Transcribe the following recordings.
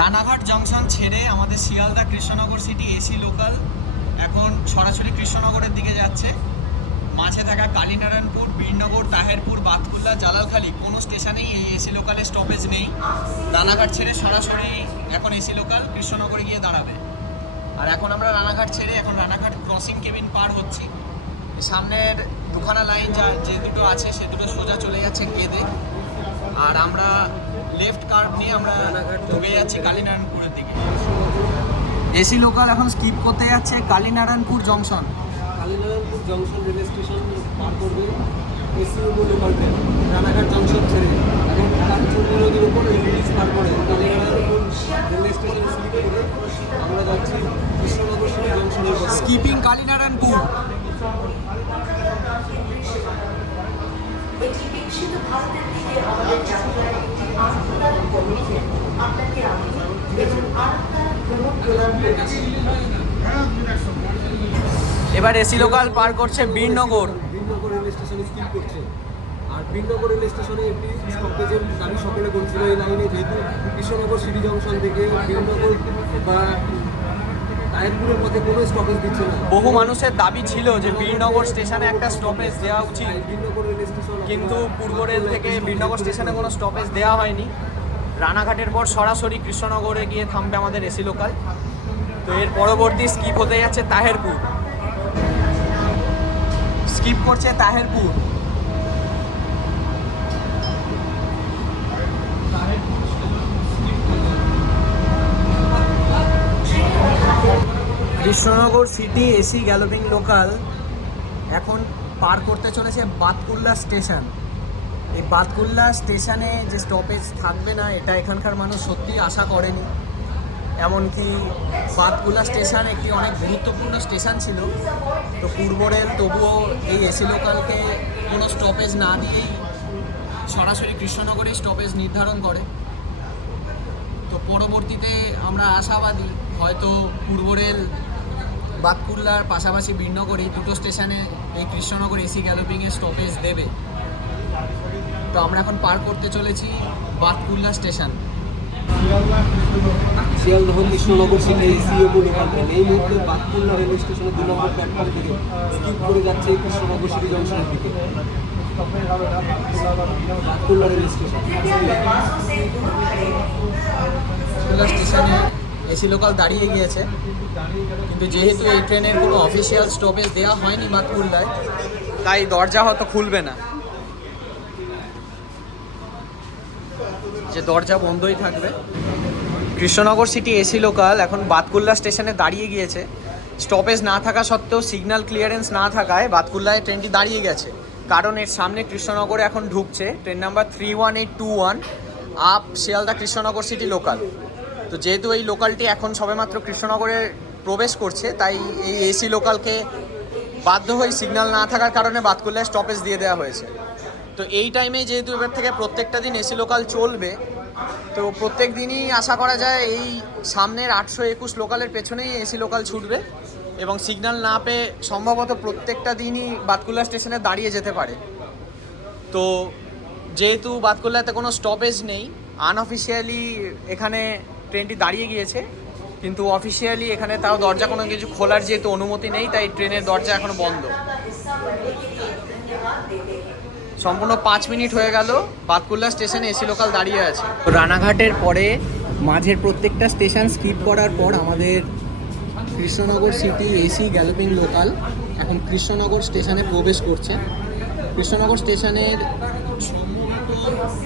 Ranaghat junction ছেড়ে আমাদের Sealdah Krishnanagar city AC local এখন সরাসরি কৃষ্ণনগরের দিকে যাচ্ছে। মাঝে থাকা কালীনারায়ণপুর, বীরনগর, তাহেরপুর, বাতকুল্লা, জালালখালি কোনো স্টেশনেই এই এসি লোকালের স্টপেজ নেই। রানাঘাট ছেড়ে সরাসরি এখন এসি লোকাল কৃষ্ণনগরে গিয়ে দাঁড়াবে। আর এখন আমরা রানাঘাট ছেড়ে এখন রানাঘাট ক্রসিং কেবিন পার হচ্ছি। সামনের দুখানা লাইন যে দুটো আছে সে দুটো সোজা চলে যাচ্ছে গেদে, আর আমরা লেফট কার্ভ নিয়ে আমরা ঢুকে যাচ্ছি কালীনারায়ণপুরের দিকে। এসি লোকাল এখন স্কিপ করতে যাচ্ছে Kalinarayanpur junction. Kalinarayanpur junction rail station পার করবে AC local train Ranaghat junction ছেড়ে এখন কাঞ্চনপুর নদীর উপর এই ব্রিজ পার করে কালীনারায়ণপুর রেল স্টেশনে স্কিপ করে আমরা যাচ্ছি কৃষ্ণনগর সিটি জংশনের পথে। স্কিপিং কালীনারায়ণপুর। এটি বিকশিত ভারতের দিকে আমাদের যাত্রার একটি আন্তর্জাতিক কমিটি আপনাকে আমি এবং আরেকটা ভ্রমণ প্রদান করছি। এবার এসি লোকাল পার করছে বীরনগর। বীরনগর রেল স্টেশনে স্কিপ করছে। আর বীরনগর রেল স্টেশনে একটি স্টপেজের দাবি সকলে করছিল এই লাইনে, যেহেতু কৃষ্ণনগর সিটি জংশন থেকে বীরনগর বা তাহেরপুরের মধ্যে কোনো স্টপেজ দিচ্ছে না। বহু মানুষের দাবি ছিল যে বীরনগর স্টেশনে একটা স্টপেজ দেওয়া উচিত, বীরনগর রেল স্টেশন কিন্তু পূর্ব রেল থেকে বীরনগর স্টেশনে কোনো স্টপেজ দেওয়া হয়নি। রানাঘাটের পর সরাসরি কৃষ্ণনগরে গিয়ে থামবে আমাদের এসি লোকাল। তো এর পরবর্তী স্কিপ হতে যাচ্ছে তাহেরপুর। স্কিপ করছে Taherpur. Krishnanagar city AC galloping local এখন পার করতে চলেছে বাতকুল্লা স্টেশন। এই বাতকুল্লা স্টেশনে যে স্টপেজ থাকবে না এটা এখানকার মানুষ সত্যিই আশা করেনি। এমনকি বাতকুল্লা স্টেশন একটি অনেক গুরুত্বপূর্ণ স্টেশন ছিল। তো পূর্ব রেল তবুও এই এসি লোকালকে কোনো স্টপেজ না দিয়েই সরাসরি কৃষ্ণনগরে স্টপেজ নির্ধারণ করে। তো পরবর্তীতে আমরা আশাবাদী হয়তো পূর্ব রেল বাতকুল্লার পাশাপাশি বীরনগর এই দুটো স্টেশনে এই কৃষ্ণনগর এসি গ্যালোপিংয়ের স্টপেজ দেবে। তো আমরা এখন পার করতে চলেছি Batkulla station. Sealdah Krishnanagar city AC local train এই মুহূর্তে বাতকুল্লা রেল স্টেশনে 2 নম্বর প্ল্যাটফর্ম থেকে স্কিপ করে যাচ্ছে কৃষ্ণনগর সিটি জংশনের দিকে। বাতকুল্লা রেল স্টেশন স্টেশনে এসি লোকাল দাঁড়িয়ে গিয়েছে, কিন্তু যেহেতু এই ট্রেনের কোনো অফিসিয়াল স্টপেজ দেওয়া হয়নি বাতকুল্লায়, তাই দরজা হয়তো খুলবে না, যে দরজা বন্ধই থাকবে। কৃষ্ণনগর সিটি এসি লোকাল এখন বাতকুল্লা স্টেশনে দাঁড়িয়ে গিয়েছে। স্টপেজ না থাকা সত্ত্বেও সিগন্যাল ক্লিয়ারেন্স না থাকায় বাতকুল্লায় ট্রেনটি দাঁড়িয়ে গেছে, কারণ এর সামনে কৃষ্ণনগরে এখন ঢুকছে train number 31821 up Sealdah Krishnanagar city local. তো যেহেতু এই লোকালটি এখন সবেমাত্র কৃষ্ণনগরে প্রবেশ করছে, তাই এই এসি লোকালকে বাধ্য হয়ে সিগন্যাল না থাকার কারণে বাতকুল্লায় স্টপেজ দিয়ে দেওয়া হয়েছে। তো এই টাইমে যেহেতু এবার থেকে প্রত্যেকটা দিন এসি লোকাল চলবে, তো প্রত্যেক দিনই আশা করা যায় এই সামনের 821 লোকালের পেছনেই এসি লোকাল ছুটবে এবং সিগন্যাল না পেয়ে সম্ভবত প্রত্যেকটা দিনই বাতকুল্লা স্টেশনে দাঁড়িয়ে যেতে পারে। তো যেহেতু বাতকুল্লাতে কোনো স্টপেজ নেই, আনঅফিসিয়ালি এখানে ট্রেনটি দাঁড়িয়ে গিয়েছে, কিন্তু অফিসিয়ালি এখানে তাও দরজা কোনো কিছু খোলার যেহেতু অনুমতি নেই, তাই ট্রেনের দরজা এখনো বন্ধ। সম্পূর্ণ 5 মিনিট হয়ে গেল বাতকুল্লা স্টেশনে এসি লোকাল দাঁড়িয়ে আছে। রানাঘাটের পরে মাঝের প্রত্যেকটা স্টেশন স্কিপ করার পর আমাদের Krishnanagar city AC galloping local এখন কৃষ্ণনগর স্টেশনে প্রবেশ করছে। কৃষ্ণনগর স্টেশনের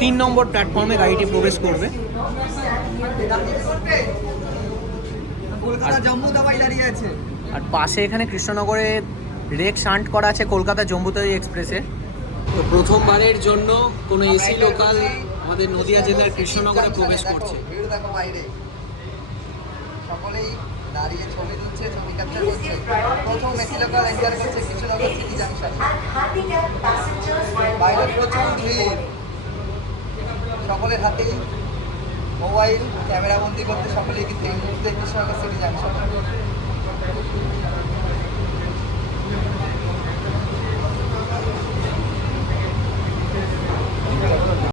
3 নম্বর প্ল্যাটফর্মে গাড়িটি প্রবেশ করবে। আর পাশে এখানে কৃষ্ণনগরে রেক শান্ট করা আছে কলকাতা জম্মুতাওয়ি এক্সপ্রেসের। তো প্রথমবারের জন্য কোনো এসি লোকাল আমাদের নদিয়া জেলার কৃষ্ণনগরে প্রবেশ করছে। সকলেই দাঁড়িয়ে ছবি তুলছে, ছবি ক্যাপচার করছে। প্রথম এসি লোকাল এন্টার করছে কৃষ্ণনগর সিটি জাংশন। বাইরে প্রচুর ভিড়, সকলের হাতেই মোবাইল ক্যামেরা বন্দি করতে সকলেই কিন্তু এই মুহূর্তে কৃষ্ণনগর সিটি জাংশন।